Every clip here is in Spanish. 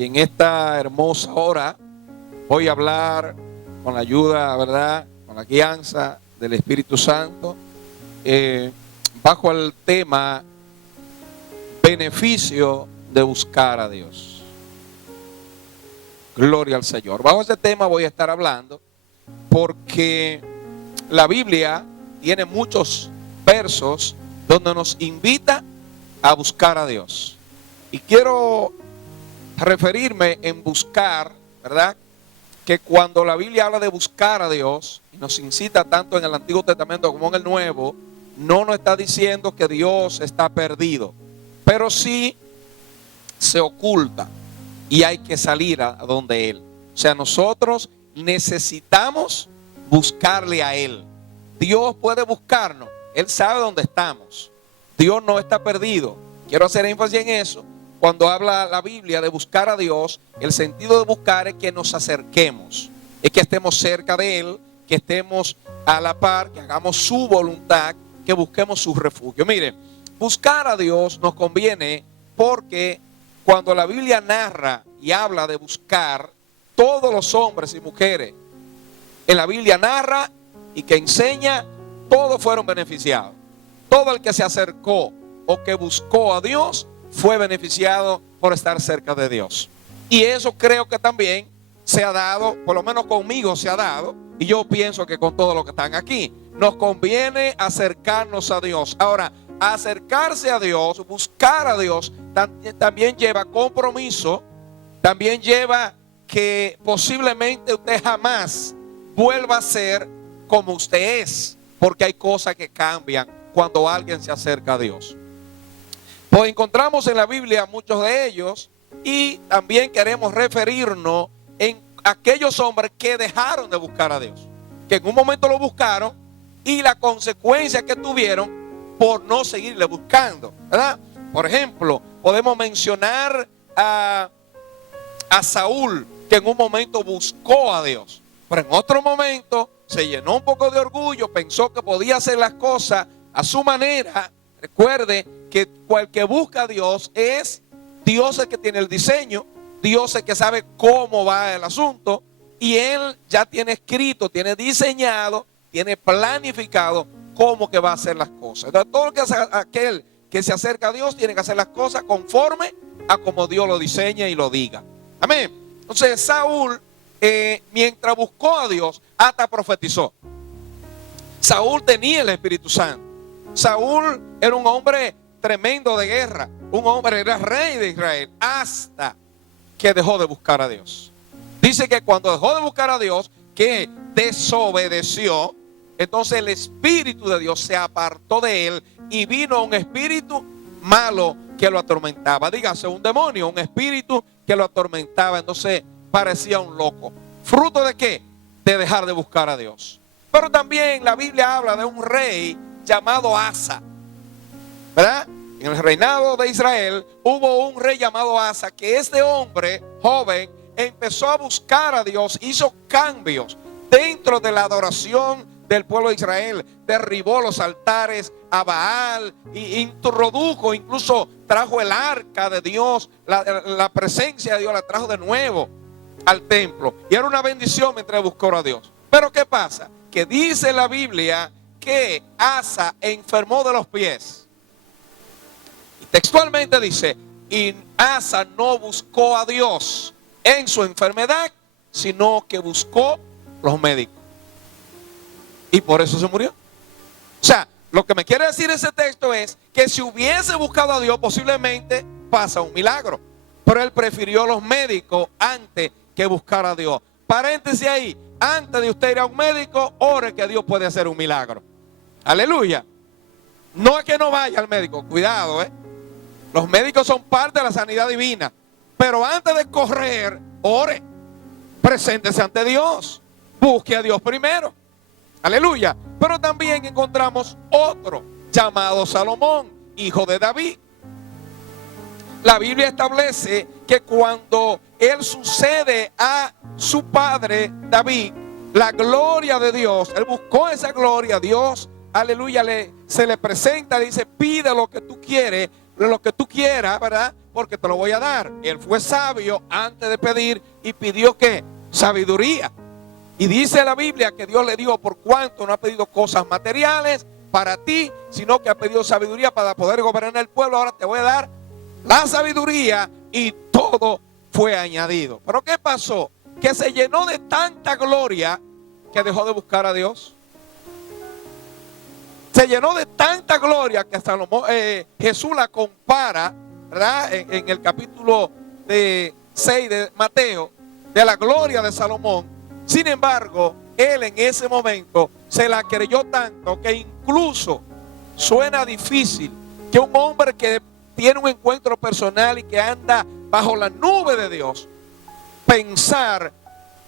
Y en esta hermosa hora voy a hablar con la ayuda, ¿verdad?, con la guianza del Espíritu Santo, bajo el tema beneficio de buscar a Dios. Gloria al Señor. Bajo ese tema voy a estar hablando porque la Biblia tiene muchos versos donde nos invita a buscar a Dios. Y quiero referirme en buscar, ¿verdad?, que cuando la Biblia habla de buscar a Dios y nos incita tanto en el Antiguo Testamento como en el Nuevo, no nos está diciendo que Dios está perdido, pero sí se oculta y hay que salir a donde Él. O sea, nosotros necesitamos buscarle a Él. Dios puede buscarnos, Él sabe dónde estamos. Dios no está perdido. Quiero hacer énfasis en eso. Cuando habla la Biblia de buscar a Dios, el sentido de buscar es que nos acerquemos, es que estemos cerca de Él, que estemos a la par, que hagamos su voluntad, que busquemos su refugio. Miren, buscar a Dios nos conviene porque cuando la Biblia narra y habla de buscar, todos los hombres y mujeres en la Biblia narra y que enseña, todos fueron beneficiados. Todo el que se acercó o que buscó a Dios fue beneficiado por estar cerca de Dios. Y eso creo que también se ha dado, por lo menos conmigo se ha dado, y yo pienso que con todos los que están aquí. Nos conviene acercarnos a Dios. Ahora, acercarse a Dios, buscar a Dios, también lleva compromiso, también lleva que posiblemente usted jamás vuelva a ser como usted es, porque hay cosas que cambian cuando alguien se acerca a Dios. Pues encontramos en la Biblia muchos de ellos y también queremos referirnos en aquellos hombres que dejaron de buscar a Dios, que en un momento lo buscaron y la consecuencia que tuvieron por no seguirle buscando, ¿verdad? Por ejemplo, podemos mencionar a Saúl, que en un momento buscó a Dios, pero en otro momento se llenó un poco de orgullo, pensó que podía hacer las cosas a su manera. Recuerde que el que busca a Dios es Dios el que tiene el diseño, Dios el que sabe cómo va el asunto, y Él ya tiene escrito, tiene diseñado, tiene planificado cómo que va a hacer las cosas. Entonces, todo lo que hace aquel que se acerca a Dios tiene que hacer las cosas conforme a como Dios lo diseña y lo diga. Amén. Entonces Saúl, mientras buscó a Dios, hasta profetizó. Saúl tenía el Espíritu Santo. Saúl era un hombre tremendo de guerra, un hombre, era rey de Israel, hasta que dejó de buscar a Dios. Dice que cuando dejó de buscar a Dios, que desobedeció, entonces el Espíritu de Dios se apartó de él y vino un espíritu malo que lo atormentaba. Dígase, un demonio, un espíritu que lo atormentaba. Entonces parecía un loco. ¿Fruto de qué? De dejar de buscar a Dios. Pero también la Biblia habla de un rey llamado Asa, ¿verdad? En el reinado de Israel hubo un rey llamado Asa, que este hombre joven empezó a buscar a Dios, hizo cambios dentro de la adoración del pueblo de Israel, derribó los altares a Baal e introdujo, incluso trajo el arca de Dios, la presencia de Dios la trajo de nuevo al templo, y era una bendición mientras buscó a Dios. Pero ¿qué pasa? Que dice la Biblia que Asa enfermó de los pies. Y textualmente dice, y Asa no buscó a Dios en su enfermedad, sino que buscó los médicos. Y por eso se murió. O sea, lo que me quiere decir ese texto es que si hubiese buscado a Dios, posiblemente pasa un milagro. Pero él prefirió los médicos antes que buscar a Dios. Paréntesis ahí, antes de usted ir a un médico, ore que Dios puede hacer un milagro. Aleluya. No es que no vaya al médico, cuidado, los médicos son parte de la sanidad divina. Pero antes de correr, ore, preséntese ante Dios, busque a Dios primero. Aleluya. Pero también encontramos otro llamado Salomón, hijo de David. La Biblia establece que cuando él sucede a su padre David, la gloria de Dios, él buscó esa gloria, Dios, aleluya, se le presenta, le dice, pide lo que tú quieres, lo que tú quieras, ¿verdad? Porque te lo voy a dar. Él fue sabio antes de pedir y pidió ¿qué? Sabiduría. Y dice la Biblia que Dios le dijo: por cuanto no ha pedido cosas materiales para ti, sino que ha pedido sabiduría para poder gobernar el pueblo, ahora te voy a dar la sabiduría, y todo fue añadido. Pero ¿qué pasó? Que se llenó de tanta gloria que dejó de buscar a Dios. Se llenó de tanta gloria que Salomón, Jesús la compara, ¿verdad? En el capítulo 6 de Mateo, de la gloria de Salomón. Sin embargo, él en ese momento se la creyó tanto que incluso suena difícil que un hombre que tiene un encuentro personal y que anda bajo la nube de Dios, pensar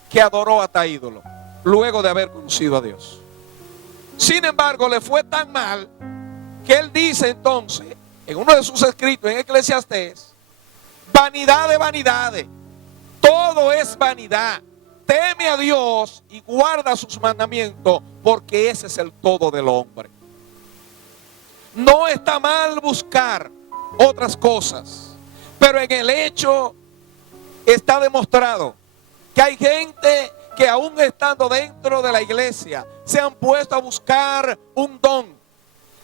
que adoró hasta ídolo luego de haber conocido a Dios. Sin embargo, le fue tan mal que él dice entonces en uno de sus escritos en Eclesiastés: vanidad de vanidades, todo es vanidad. Teme a Dios y guarda sus mandamientos, porque ese es el todo del hombre. No está mal buscar otras cosas, pero en el hecho está demostrado que hay gente que aún estando dentro de la iglesia se han puesto a buscar un don,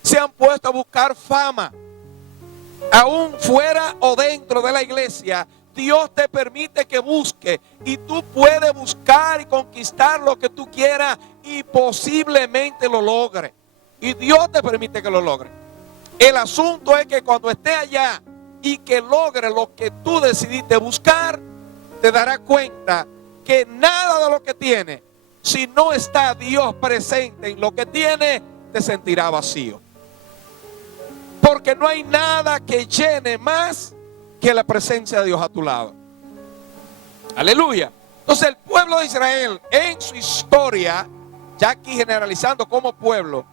se han puesto a buscar fama. Aún fuera o dentro de la iglesia, Dios te permite que busque, y tú puedes buscar y conquistar lo que tú quieras y posiblemente lo logre. Y Dios te permite que lo logre. El asunto es que cuando esté allá y que logre lo que tú decidiste buscar, te darás cuenta que nada de lo que tiene, si no está Dios presente en lo que tiene, te sentirá vacío. Porque no hay nada que llene más que la presencia de Dios a tu lado. Aleluya. Entonces el pueblo de Israel en su historia, ya aquí generalizando como pueblo,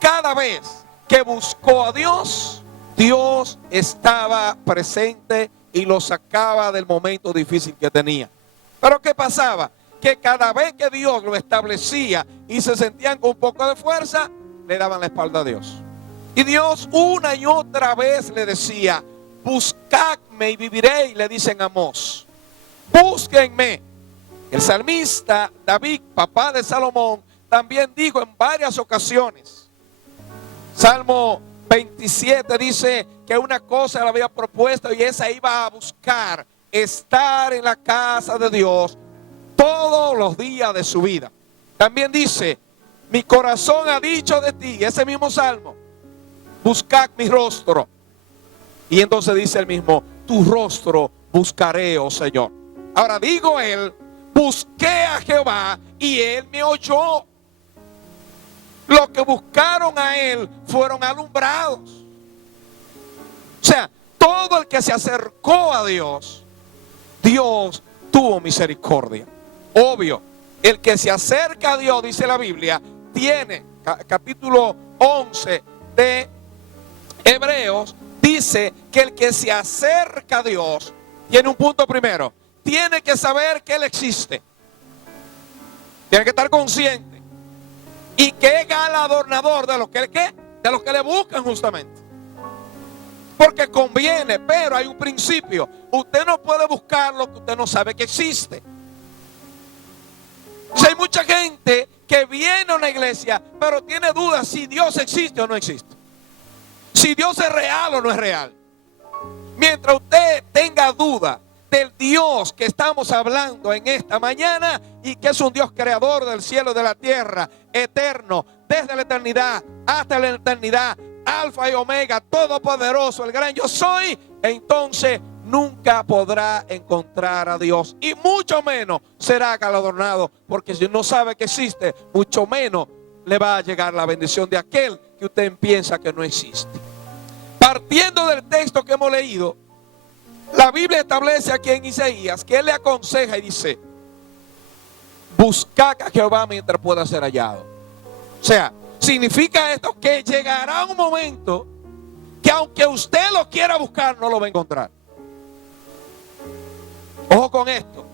cada vez que buscó a Dios, Dios estaba presente y lo sacaba del momento difícil que tenía. Pero ¿qué pasaba? Que cada vez que Dios lo establecía y se sentían con un poco de fuerza, le daban la espalda a Dios. Y Dios una y otra vez le decía: buscadme y viviré, y le dicen a Amós: búsquenme. El salmista David, papá de Salomón, también dijo en varias ocasiones. Salmo 27 dice que una cosa le había propuesto, y esa iba a buscar estar en la casa de Dios todos los días de su vida. También dice: mi corazón ha dicho de ti, ese mismo salmo, buscad mi rostro. Y entonces dice el mismo: tu rostro buscaré, oh Señor. Ahora digo él: busqué a Jehová y él me oyó. Los que buscaron a él fueron alumbrados. O sea, todo el que se acercó a Dios, Dios tuvo misericordia. Obvio, el que se acerca a Dios, dice la Biblia, tiene, capítulo 11 de Hebreos, dice que el que se acerca a Dios tiene un punto primero: tiene que saber que Él existe, tiene que estar consciente, y que es galardonador de los que, de los que le buscan justamente. Porque conviene, pero hay un principio: usted no puede buscar lo que usted no sabe que existe. O sea, hay mucha gente que viene a una iglesia pero tiene dudas si Dios existe o no existe, si Dios es real o no es real. Mientras usted tenga duda del Dios que estamos hablando en esta mañana, y que es un Dios creador del cielo y de la tierra, eterno, desde la eternidad hasta la eternidad, alfa y omega, todopoderoso, el gran yo soy, entonces nunca podrá encontrar a Dios, y mucho menos será galardonado, porque si no sabe que existe, mucho menos le va a llegar la bendición de aquel que usted piensa que no existe. Partiendo del texto que hemos leído, la Biblia establece aquí en Isaías que él le aconseja y dice: buscad a Jehová mientras pueda ser hallado. O sea, significa esto que llegará un momento que aunque usted lo quiera buscar, no lo va a encontrar. Ojo con esto.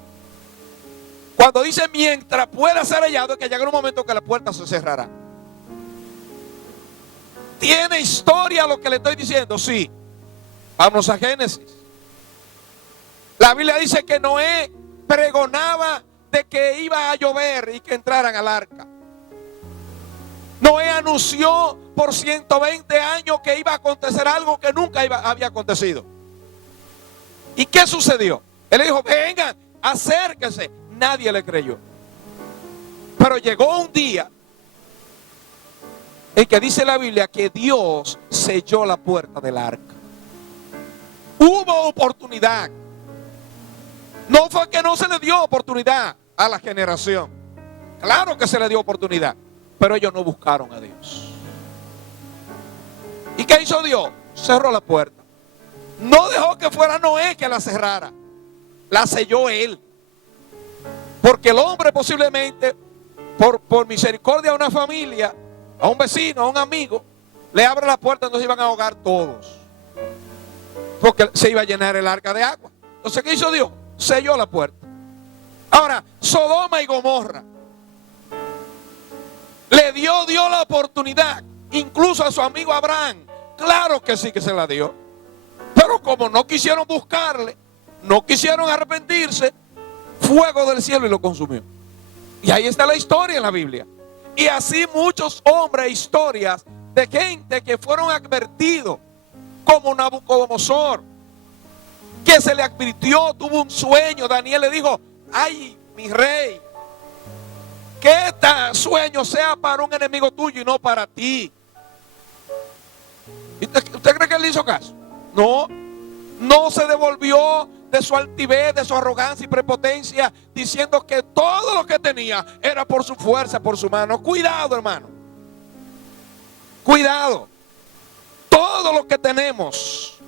Cuando dice mientras pueda ser hallado, es que llegará un momento que la puerta se cerrará. ¿Tiene historia lo que le estoy diciendo? Sí. Vamos a Génesis. La Biblia dice que Noé pregonaba de que iba a llover y que entraran al arca. Noé anunció por 120 años que iba a acontecer algo que nunca había acontecido. ¿Y qué sucedió? Él le dijo, vengan, acérquense. Nadie le creyó. Pero llegó un día en que dice la Biblia que Dios selló la puerta del arca. Hubo oportunidad. No fue que no se le dio oportunidad a la generación. Claro que se le dio oportunidad, pero ellos no buscaron a Dios. ¿Y qué hizo Dios? Cerró la puerta. No dejó que fuera Noé que la cerrara. La selló él. Porque el hombre posiblemente, por misericordia a una familia, a un vecino, a un amigo, le abre la puerta, entonces iban a ahogar todos. Porque se iba a llenar el arca de agua. Entonces, ¿qué hizo Dios? Selló la puerta. Ahora, Sodoma y Gomorra, le dio Dios la oportunidad, incluso a su amigo Abraham. Claro que sí que se la dio. Pero como no quisieron buscarle, no quisieron arrepentirse, fuego del cielo y lo consumió. Y ahí está la historia en la Biblia. Y así muchos hombres, historias de gente que fueron advertidos, como Nabucodonosor, que se le advirtió, tuvo un sueño. Daniel le dijo, ay, mi rey, que este sueño sea para un enemigo tuyo y no para ti. ¿Usted cree que él le hizo caso? No, no se devolvió de su altivez, de su arrogancia y prepotencia, diciendo que todo lo que tenía era por su fuerza, por su mano. Cuidado, hermano. Cuidado. Todo lo que tenemos,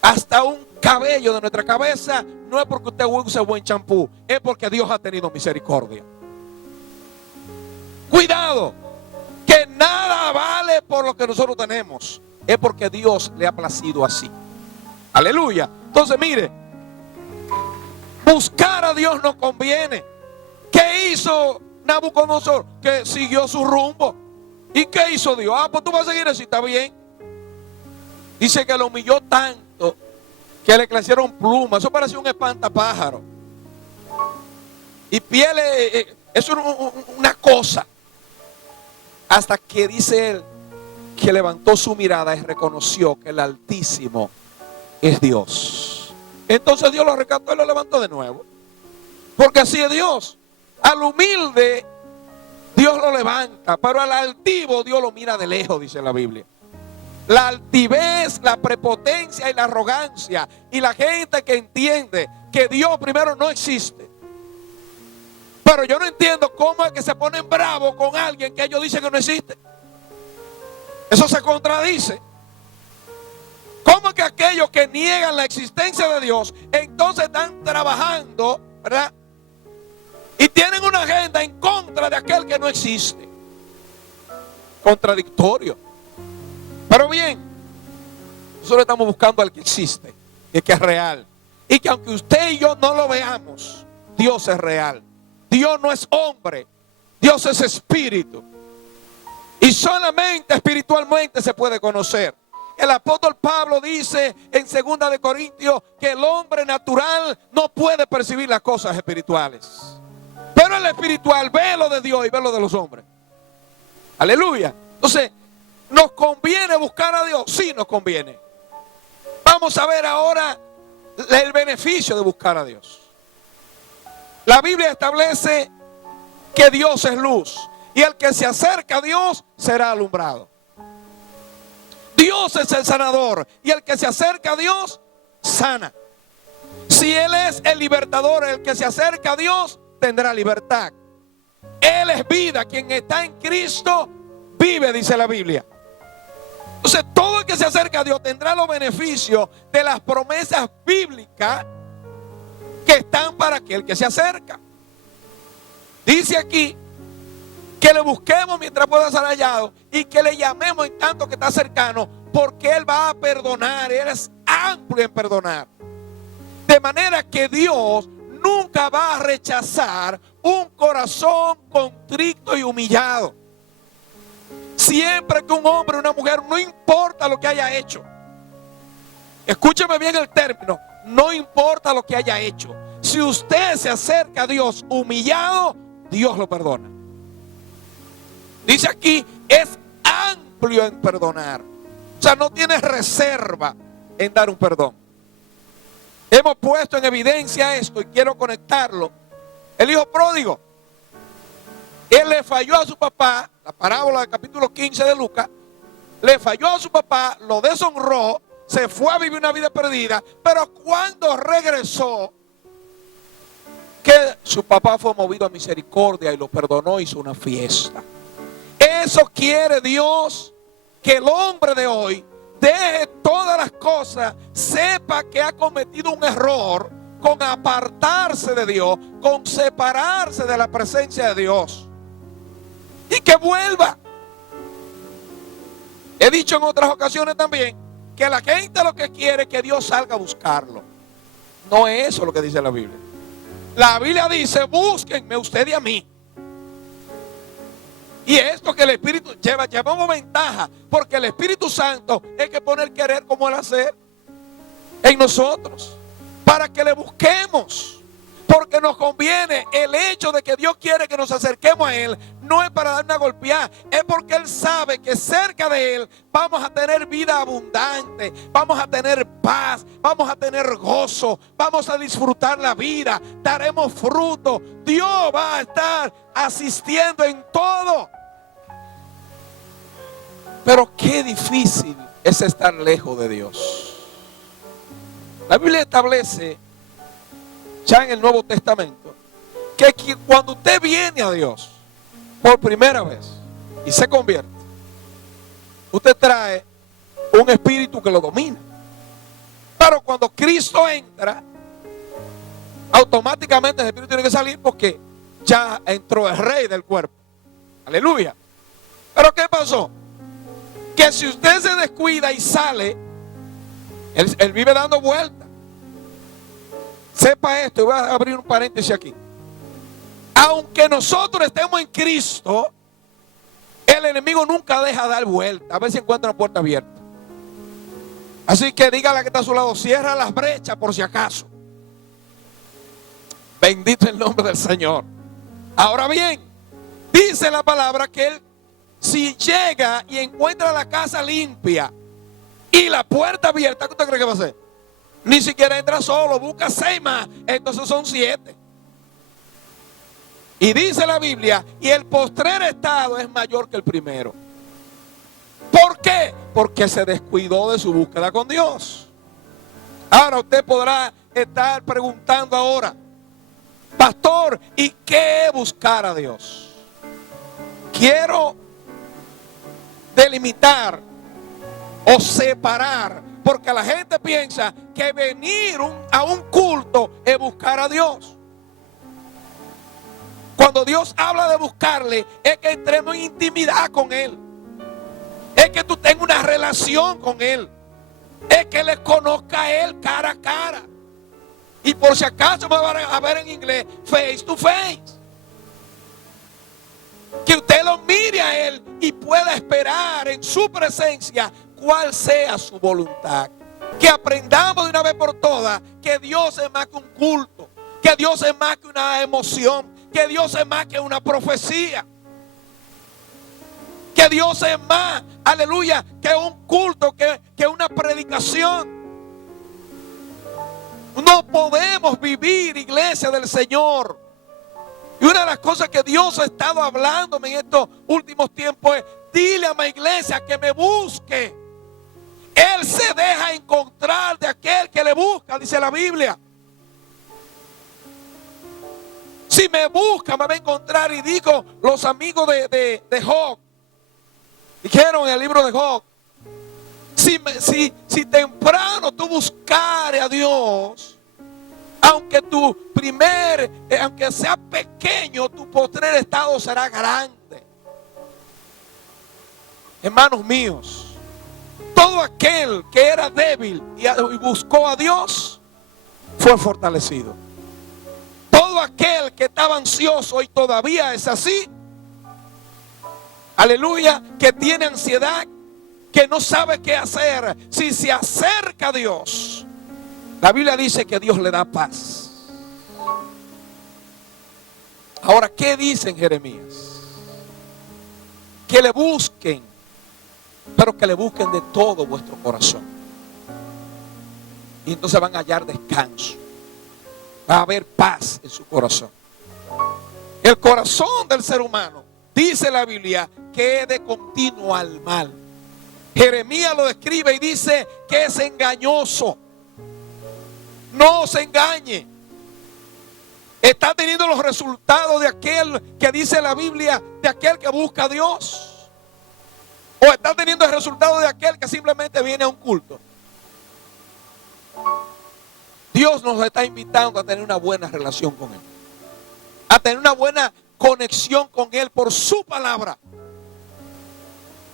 hasta un cabello de nuestra cabeza, no es porque usted use buen champú, es porque Dios ha tenido misericordia. Cuidado, que nada vale por lo que nosotros tenemos, es porque Dios le ha placido así. Aleluya. Entonces mire, buscar a Dios nos conviene. ¿Qué hizo Nabucodonosor? Que siguió su rumbo. ¿Y qué hizo Dios? Ah, pues tú vas a seguir así, está bien. Dice que lo humilló tanto que le crecieron plumas. Eso parecía un espantapájaro. Y pieles, eso era una cosa. Hasta que dice él que levantó su mirada y reconoció que el Altísimo es Dios. Entonces Dios lo rescató y lo levantó de nuevo. Porque así es Dios. Al humilde Dios lo levanta, pero al altivo Dios lo mira de lejos, dice la Biblia. La altivez, la prepotencia y la arrogancia, y la gente que entiende que Dios primero no existe. Pero yo no entiendo cómo es que se ponen bravos con alguien que ellos dicen que no existe. Eso se contradice. ¿Cómo es que aquellos que niegan la existencia de Dios entonces están trabajando, ¿verdad? Y tienen una agenda en contra de aquel que no existe? Contradictorio. Pero bien, nosotros estamos buscando al que existe, y que es real. Y que aunque usted y yo no lo veamos, Dios es real. Dios no es hombre, Dios es espíritu. Y solamente espiritualmente se puede conocer. El apóstol Pablo dice en 2 de Corintios que el hombre natural no puede percibir las cosas espirituales. Pero el espiritual ve lo de Dios y ve lo de los hombres. Aleluya. Entonces, ¿nos conviene buscar a Dios? Sí, nos conviene. Vamos a ver ahora el beneficio de buscar a Dios. La Biblia establece que Dios es luz, y el que se acerca a Dios será alumbrado. Dios es el sanador, y el que se acerca a Dios sana. Si Él es el libertador, el que se acerca a Dios tendrá libertad. Él es vida, quien está en Cristo vive, dice la Biblia. Entonces todo el que se acerca a Dios tendrá los beneficios de las promesas bíblicas que están para aquel que se acerca. Dice aquí que le busquemos mientras pueda ser hallado, y que le llamemos en tanto que está cercano, porque Él va a perdonar. Él es amplio en perdonar. De manera que Dios nunca va a rechazar un corazón contrito y humillado. Siempre que un hombre o una mujer, no importa lo que haya hecho, Escúcheme bien el término. No importa lo que haya hecho. Si usted se acerca a Dios humillado, Dios lo perdona. Dice aquí, es amplio en perdonar. O sea, no tiene reserva en dar un perdón. Hemos puesto en evidencia esto y quiero conectarlo. El hijo pródigo, él le falló a su papá, la parábola del capítulo 15 de Lucas, le falló a su papá, lo deshonró, se fue a vivir una vida perdida, pero cuando regresó, que su papá fue movido a misericordia y lo perdonó, hizo una fiesta. Eso quiere Dios, que el hombre de hoy deje todas las cosas, sepa que ha cometido un error con apartarse de Dios, con separarse de la presencia de Dios, y que vuelva. He dicho en otras ocasiones también que la gente lo que quiere es que Dios salga a buscarlo. No es eso lo que dice la Biblia. La Biblia dice, búsquenme usted y a mí. Y esto que el Espíritu llevamos ventaja, porque el Espíritu Santo es que pone el querer como el hacer en nosotros, para que le busquemos, porque nos conviene. El hecho de que Dios quiere que nos acerquemos a Él no es para dar una golpeada, es porque Él sabe que cerca de Él vamos a tener vida abundante, vamos a tener paz, vamos a tener gozo, vamos a disfrutar la vida, daremos fruto. Dios va a estar asistiendo en todo. Pero qué difícil es estar lejos de Dios. La Biblia establece ya en el Nuevo Testamento que cuando usted viene a Dios por primera vez y se convierte, usted trae un espíritu que lo domina. Pero cuando Cristo entra, automáticamente el espíritu tiene que salir, porque ya entró el rey del cuerpo. Aleluya. Pero ¿qué pasó? Que si usted se descuida y sale, él vive dando vueltas. Sepa esto, y voy a abrir un paréntesis aquí. Aunque nosotros estemos en Cristo, el enemigo nunca deja de dar vueltas. A ver si encuentra una puerta abierta. Así que dígale a la que está a su lado, cierra las brechas por si acaso. Bendito el nombre del Señor. Ahora bien, dice la palabra que él, si llega y encuentra la casa limpia y la puerta abierta, ¿qué usted cree que va a hacer? Ni siquiera entra solo, busca 6 más, entonces son 7. Y dice la Biblia, y el postrer estado es mayor que el primero. ¿Por qué? Porque se descuidó de su búsqueda con Dios. Ahora usted podrá estar preguntando ahora, pastor, ¿y qué es buscar a Dios? Quiero delimitar o separar, porque la gente piensa que venir a un culto es buscar a Dios. Cuando Dios habla de buscarle, es que entremos en intimidad con Él, es que tú tengas una relación con Él, es que le conozca a Él cara a cara. Y por si acaso me van a ver en inglés, face to face. Que usted lo mire a Él y pueda esperar en su presencia cuál sea su voluntad. Que aprendamos de una vez por todas que Dios es más que un culto, que Dios es más que una emoción, que Dios es más que una profecía, que Dios es más, aleluya, que un culto, que una predicación. No podemos vivir, iglesia del Señor. Y una de las cosas que Dios ha estado hablándome en estos últimos tiempos es, dile a mi iglesia que me busque. Él se deja encontrar de aquel que le busca, dice la Biblia. Si me busca, me va a encontrar. Y dijo los amigos de Job, dijeron en el libro de Job, si temprano tú buscares a Dios, aunque aunque sea pequeño, tu postrer estado será grande. Hermanos míos, todo aquel que era débil y buscó a Dios fue fortalecido. Todo aquel que estaba ansioso y todavía es así, aleluya, que tiene ansiedad, que no sabe qué hacer, si se acerca a Dios, La Biblia dice que Dios le da paz. Ahora, ¿qué dice en Jeremías? Que le busquen, pero que le busquen de todo vuestro corazón. Y entonces van a hallar descanso. Va a haber paz en su corazón. El corazón del ser humano, dice la Biblia, que es de continuo al mal. Jeremías lo describe y dice que es engañoso. No se engañe. Está teniendo los resultados de aquel que dice la Biblia, de aquel que busca a Dios. O está teniendo el resultado de aquel que simplemente viene a un culto. Dios nos está invitando a tener una buena relación con Él. A tener una buena conexión con Él por su palabra.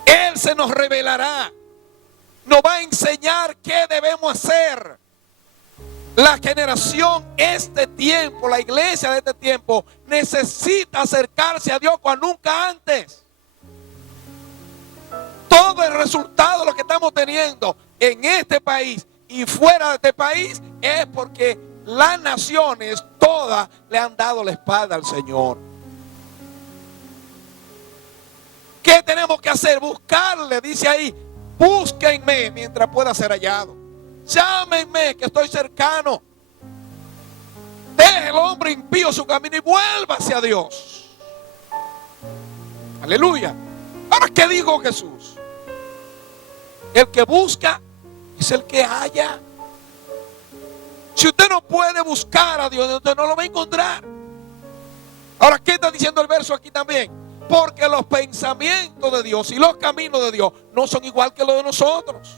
Él se nos revelará. Nos va a enseñar qué debemos hacer. La generación, este tiempo, la iglesia de este tiempo, necesita acercarse a Dios como nunca antes. Todo el resultado de lo que estamos teniendo en este país y fuera de este país es porque las naciones todas le han dado la espalda al Señor. ¿Qué tenemos que hacer? Buscarle, dice ahí, búsquenme mientras pueda ser hallado. Llámenme que estoy cercano. Deje el hombre impío su camino y vuelva hacia Dios. Aleluya. Ahora, ¿qué dijo Jesús? El que busca es el que halla. Si usted no puede buscar a Dios, usted no lo va a encontrar. Ahora, ¿qué está diciendo el verso aquí también? Porque los pensamientos de Dios y los caminos de Dios no son igual que los de nosotros.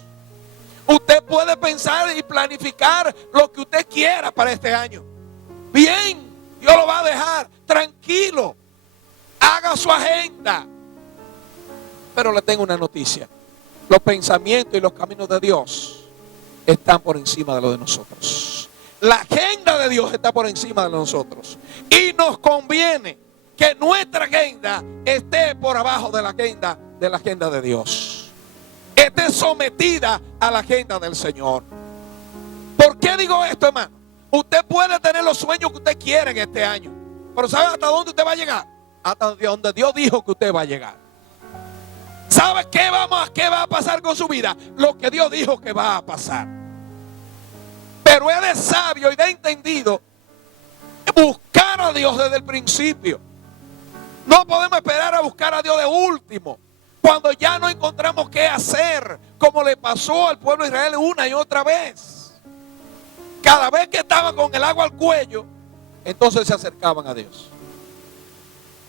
Usted puede pensar y planificar lo que usted quiera para este año. Bien, Dios lo va a dejar tranquilo. Haga su agenda. Pero le tengo una noticia. Los pensamientos y los caminos de Dios están por encima de lo de nosotros. La agenda de Dios está por encima de nosotros. Y nos conviene que nuestra agenda esté por abajo de la agenda de Dios. Esté sometida a la agenda del Señor. ¿Por qué digo esto, hermano? Usted puede tener los sueños que usted quiere en este año, pero ¿sabe hasta dónde usted va a llegar? Hasta donde Dios dijo que usted va a llegar. ¿Sabe qué va a pasar con su vida? Lo que Dios dijo que va a pasar. Pero es de sabio y de entendido buscar a Dios desde el principio. No podemos esperar a buscar a Dios de último, cuando ya no encontramos qué hacer, como le pasó al pueblo de Israel una y otra vez. Cada vez que estaban con el agua al cuello, entonces se acercaban a Dios.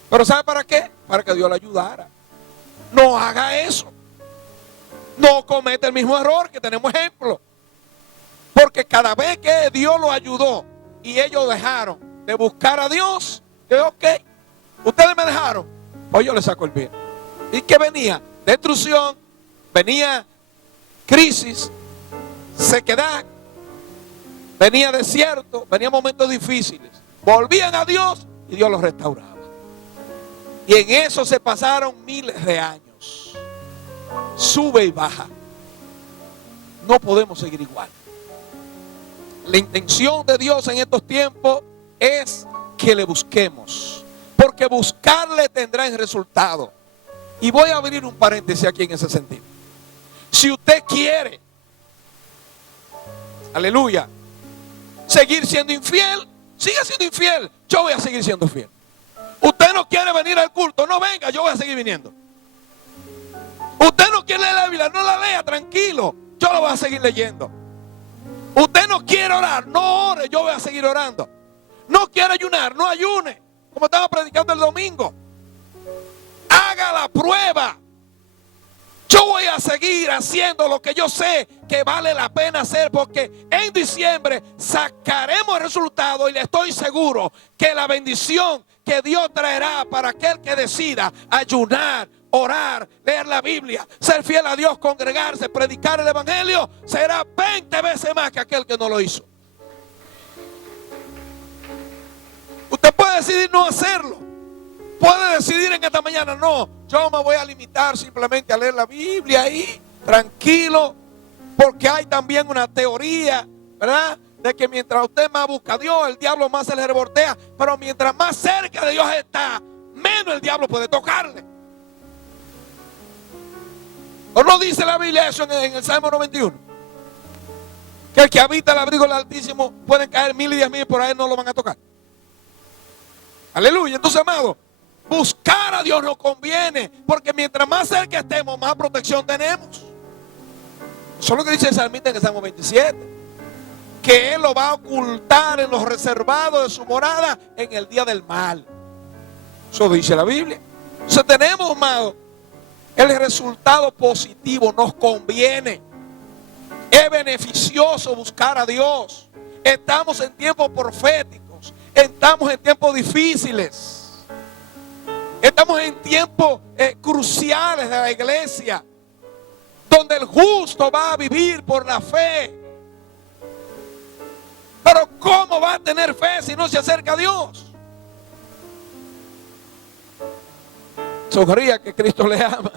Pero ¿sabe para qué? Para que Dios le ayudara. No haga eso. No cometa el mismo error, que tenemos ejemplo. Porque cada vez que Dios lo ayudó y ellos dejaron de buscar a Dios, que ok, ustedes me dejaron, pues yo les saco el bien. ¿Y qué venía? Destrucción, venía crisis, sequedad, venía desierto, venía momentos difíciles. Volvían a Dios y Dios los restauraba. Y en eso se pasaron miles de años. Sube y baja. No podemos seguir igual. La intención de Dios en estos tiempos es que le busquemos, porque buscarle tendrá el resultado. Y voy a abrir un paréntesis aquí en ese sentido. Si usted quiere, aleluya, seguir siendo infiel, siga siendo infiel. Yo voy a seguir siendo fiel. Usted no quiere venir al culto, no venga, yo voy a seguir viniendo. Usted no quiere leer la Biblia, no la lea, tranquilo, yo la voy a seguir leyendo. Usted no quiere orar, no ore, yo voy a seguir orando. No quiere ayunar, no ayune, como estaba predicando el domingo. Haga la prueba. Yo voy a seguir haciendo lo que yo sé que vale la pena hacer, porque en diciembre sacaremos el resultado y le estoy seguro que la bendición que Dios traerá para aquel que decida ayunar, orar, leer la Biblia, ser fiel a Dios, congregarse, predicar el evangelio, será 20 veces más que aquel que no lo hizo. Usted puede decidir no hacerlo. Puede decidir en esta mañana, no, yo me voy a limitar simplemente a leer la Biblia ahí, tranquilo, porque hay también una teoría, ¿verdad?, de que mientras usted más busca a Dios, el diablo más se le revoltea. Pero mientras más cerca de Dios está, menos el diablo puede tocarle. ¿O no dice la Biblia eso en el Salmo 91? Que el que habita el abrigo del Altísimo pueden caer 1000 y 10.000 por ahí, no lo van a tocar. Aleluya. Entonces, amado, buscar a Dios nos conviene, porque mientras más cerca estemos, más protección tenemos. Eso es lo que dice el salmista en el Salmo 27, que Él lo va a ocultar en los reservados de su morada en el día del mal. Eso dice la Biblia. Entonces tenemos, amado, el resultado positivo, nos conviene. Es beneficioso buscar a Dios. Estamos en tiempos proféticos, estamos en tiempos difíciles. Estamos en tiempos cruciales de la iglesia, donde el justo va a vivir por la fe. Pero ¿cómo va a tener fe si no se acerca a Dios? Sonría que Cristo le ama.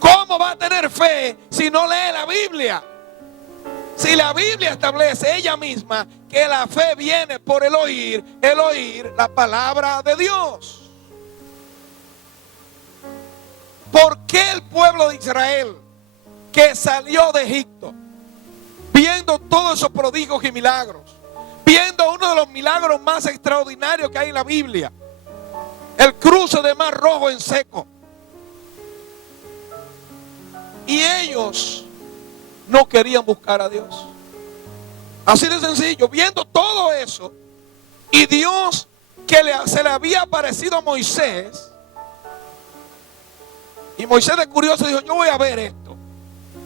¿Cómo va a tener fe si no lee la Biblia? Si la Biblia establece ella misma que la fe viene por el oír la palabra de Dios. ¿Por qué el pueblo de Israel, que salió de Egipto, viendo todos esos prodigios y milagros, viendo uno de los milagros más extraordinarios que hay en la Biblia, el cruce de Mar Rojo en seco, y ellos no querían buscar a Dios? Así de sencillo, viendo todo eso, y Dios que se le había aparecido a Moisés, y Moisés de curioso dijo: yo voy a ver esto,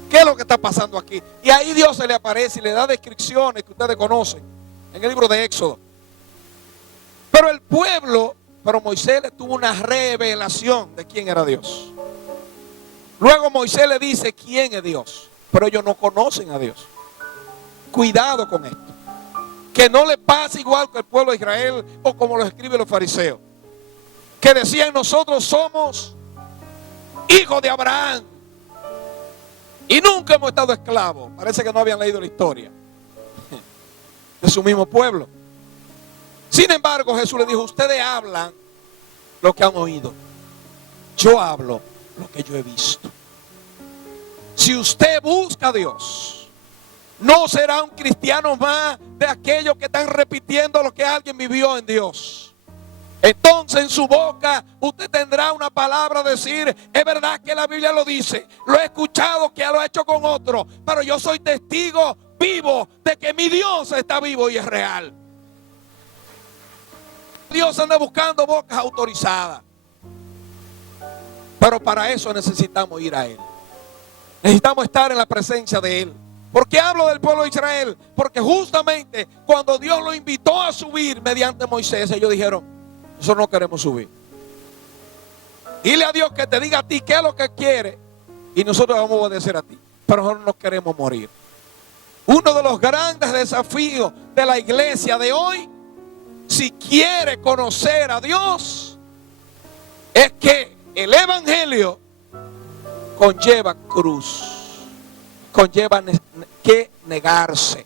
¿qué es lo que está pasando aquí? Y ahí Dios se le aparece y le da descripciones que ustedes conocen en el libro de Éxodo. Pero Moisés le tuvo una revelación de quién era Dios. Luego Moisés le dice quién es Dios, pero ellos no conocen a Dios. Cuidado con esto, que no le pase igual que el pueblo de Israel, o como lo escriben los fariseos, que decían: nosotros somos hijos de Abraham y nunca hemos estado esclavos. Parece que no habían leído la historia de su mismo pueblo. Sin embargo, Jesús le dijo: ustedes hablan lo que han oído, yo hablo lo que yo he visto. Si usted busca a Dios, no será un cristiano más de aquellos que están repitiendo lo que alguien vivió en Dios. Entonces en su boca usted tendrá una palabra a decir: es verdad que la Biblia lo dice, lo he escuchado que lo ha hecho con otro, pero yo soy testigo vivo de que mi Dios está vivo y es real. Dios anda buscando bocas autorizadas, pero para eso necesitamos ir a Él. Necesitamos estar en la presencia de Él. ¿Por qué hablo del pueblo de Israel? Porque justamente cuando Dios lo invitó a subir mediante Moisés, ellos dijeron: nosotros no queremos subir. Dile a Dios que te diga a ti qué es lo que quiere y nosotros vamos a obedecer a ti. Pero nosotros no queremos morir. Uno de los grandes desafíos de la iglesia de hoy, si quiere conocer a Dios, es que el evangelio conlleva cruz, conlleva que negarse,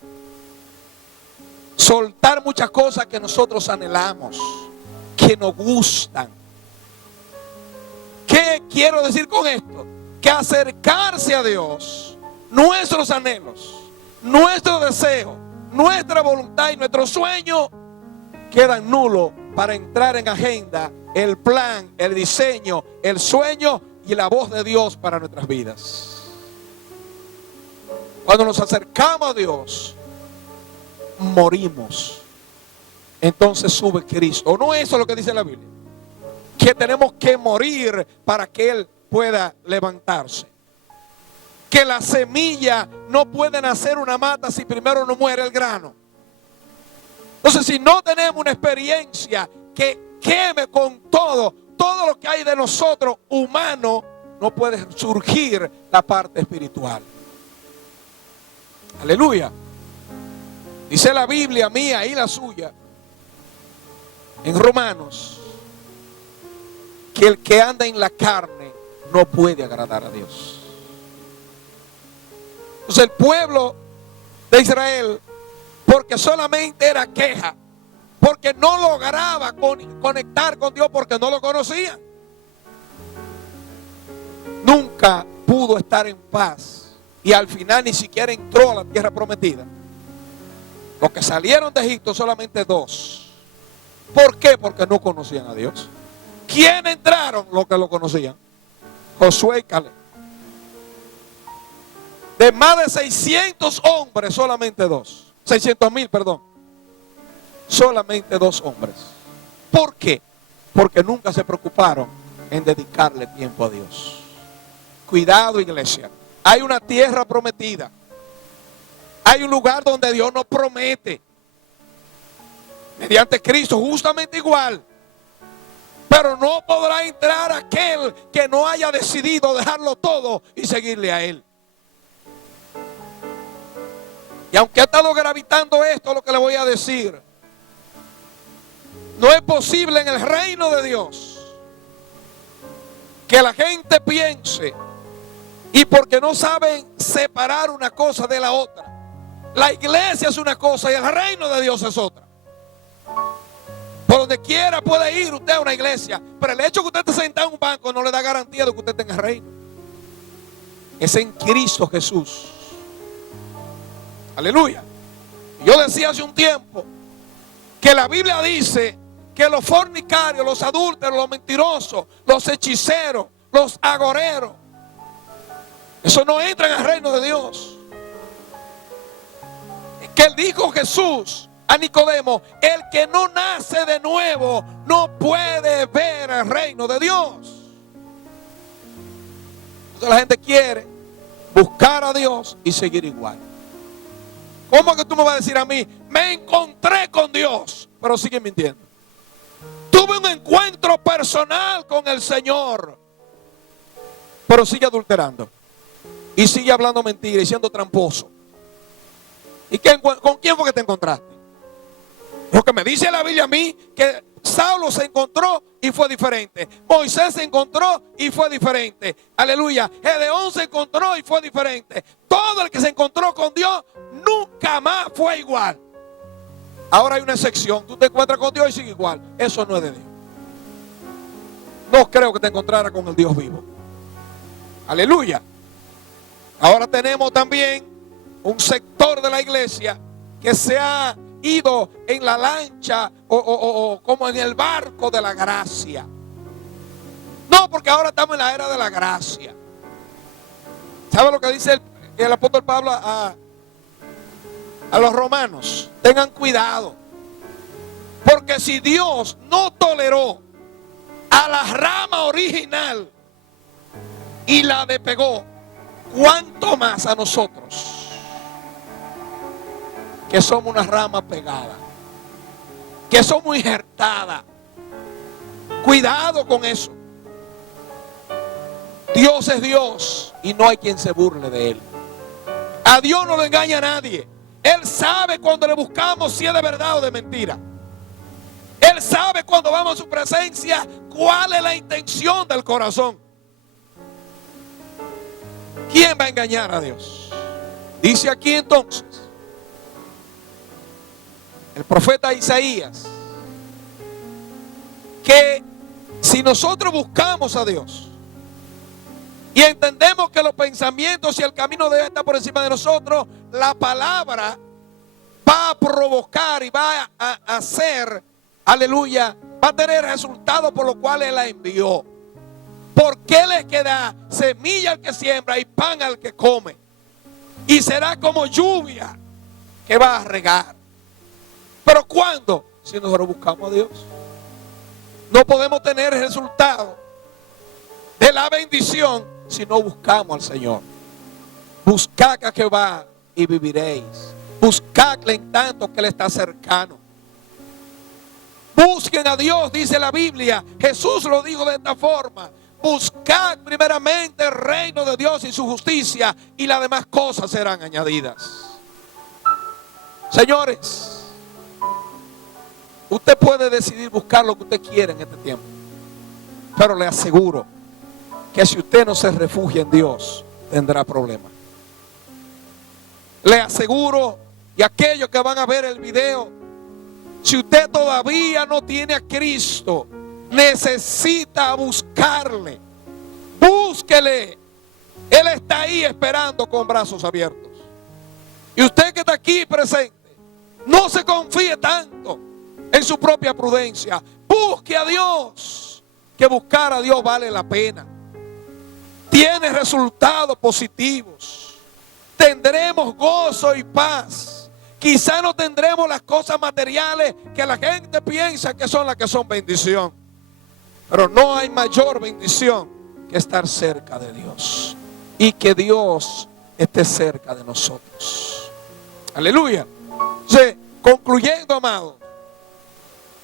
soltar muchas cosas que nosotros anhelamos, que nos gustan. ¿Qué quiero decir con esto? Que acercarse a Dios, nuestros anhelos, nuestro deseo, nuestra voluntad y nuestro sueño quedan nulos para entrar en agenda el plan, el diseño, el sueño y la voz de Dios para nuestras vidas. Cuando nos acercamos a Dios, morimos. Entonces sube Cristo. ¿O no eso es lo que dice la Biblia? Que tenemos que morir para que Él pueda levantarse. Que la semilla no puede nacer una mata si primero no muere el grano. Entonces, si no tenemos una experiencia que queme con todo lo que hay de nosotros humano, no puede surgir la parte espiritual. Aleluya. Dice la Biblia mía y la suya en Romanos que el que anda en la carne no puede agradar a Dios. Entonces el pueblo de Israel, porque solamente era queja, porque no lograba conectar con Dios, porque no lo conocía. Nunca pudo estar en paz y al final ni siquiera entró a la tierra prometida. Los que salieron de Egipto solamente 2. ¿Por qué? Porque no conocían a Dios. ¿Quiénes entraron? Los que lo conocían. Josué y Caleb. De más de 600 hombres, solamente 2. 600,000, perdón. Solamente 2 hombres. ¿Por qué? Porque nunca se preocuparon en dedicarle tiempo a Dios. Cuidado, iglesia. Hay una tierra prometida. Hay un lugar donde Dios nos promete. Mediante Cristo, justamente igual. Pero no podrá entrar aquel que no haya decidido dejarlo todo y seguirle a Él. Y aunque ha estado gravitando esto, lo que le voy a decir, no es posible en el reino de Dios que la gente piense, y porque no saben separar una cosa de la otra. La iglesia es una cosa y el reino de Dios es otra. Por donde quiera puede ir usted a una iglesia, pero el hecho de que usted esté sentado en un banco no le da garantía de que usted esté en el reino. Es en Cristo Jesús. Aleluya. Yo decía hace un tiempo que la Biblia dice que los fornicarios, los adúlteros, los mentirosos, los hechiceros, los agoreros, eso no entra en el reino de Dios. Que él dijo Jesús a Nicodemo: el que no nace de nuevo no puede ver el reino de Dios. Entonces la gente quiere buscar a Dios y seguir igual. ¿Cómo que tú me vas a decir a mí: me encontré con Dios, pero sigue mintiendo? Tuve un encuentro personal con el Señor, pero sigue adulterando y sigue hablando mentira y siendo tramposo. ¿Y con quién fue que te encontraste? Lo que me dice la Biblia a mí, que Saulo se encontró y fue diferente. Moisés se encontró y fue diferente. Aleluya. Gedeón se encontró y fue diferente. Todo el que se encontró con Dios nunca más fue igual. Ahora hay una excepción. Tú te encuentras con Dios y sigue igual. Eso no es de Dios. No creo que te encontrara con el Dios vivo. Aleluya. Ahora tenemos también un sector de la iglesia que se ha ido en la lancha o como en el barco de la gracia. No, porque ahora estamos en la era de la gracia. ¿Sabe lo que dice el apóstol Pablo a los romanos? Tengan cuidado, porque si Dios no toleró a la rama original y la despegó, ¿cuánto más a nosotros, que somos una rama pegada, que somos injertadas? Cuidado con eso. Dios es Dios y no hay quien se burle de Él. A Dios no le engaña a nadie. Él sabe cuando le buscamos si es de verdad o de mentira. Él sabe cuando vamos a su presencia cuál es la intención del corazón. ¿Quién va a engañar a Dios? Dice aquí entonces el profeta Isaías que si nosotros buscamos a Dios y entendemos que los pensamientos y el camino de Dios está por encima de nosotros, la palabra va a provocar y va a hacer, aleluya, va a tener resultados por los cuales Él la envió. Porque le queda semilla al que siembra y pan al que come. Y será como lluvia que va a regar. ¿Pero cuándo? Si nosotros buscamos a Dios. No podemos tener el resultado de la bendición si no buscamos al Señor. Buscad a Jehová y viviréis. Buscadle en tanto que Él está cercano. Busquen a Dios, dice la Biblia. Jesús lo dijo de esta forma: buscad primeramente el reino de Dios y su justicia, y las demás cosas serán añadidas. Señores, usted puede decidir buscar lo que usted quiera en este tiempo, pero le aseguro que si usted no se refugia en Dios, tendrá problemas. Le aseguro y aquellos que van a ver el video, si usted todavía no tiene a Cristo, necesita buscarle. Búsquele. Él está ahí esperando con brazos abiertos. Y usted que está aquí presente, no se confíe tanto en su propia prudencia. Busque a Dios, que buscar a Dios vale la pena. Tiene resultados positivos. Tendremos gozo y paz. Quizá no tendremos las cosas materiales que la gente piensa que son las que son bendición. Pero no hay mayor bendición que estar cerca de Dios. Y que Dios esté cerca de nosotros. Aleluya. Entonces, concluyendo, amados,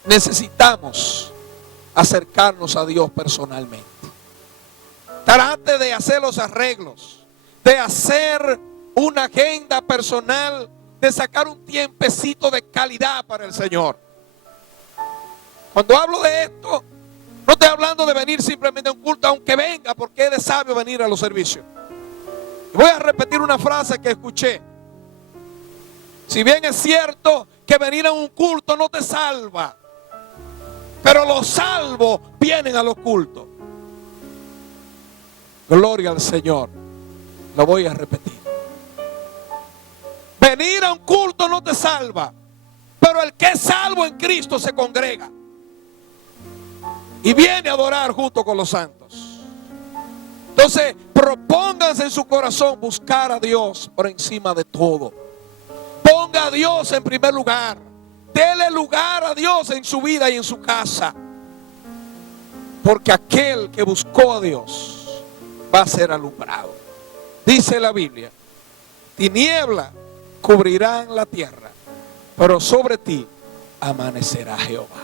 necesitamos acercarnos a Dios personalmente. Trate de hacer los arreglos, de hacer una agenda personal, de sacar un tiempecito de calidad para el Señor. Cuando hablo de esto, no estoy hablando de venir simplemente a un culto, aunque venga, porque es de sabio venir a los servicios. Voy a repetir una frase que escuché. Si bien es cierto que venir a un culto no te salva, pero los salvos vienen a los cultos. Gloria al Señor. Lo voy a repetir. Venir a un culto no te salva, pero el que es salvo en Cristo se congrega y viene a adorar junto con los santos. Entonces, propónganse en su corazón buscar a Dios por encima de todo. Ponga a Dios en primer lugar. Dele lugar a Dios en su vida y en su casa. Porque aquel que buscó a Dios va a ser alumbrado. Dice la Biblia: tiniebla cubrirán la tierra, pero sobre ti amanecerá Jehová.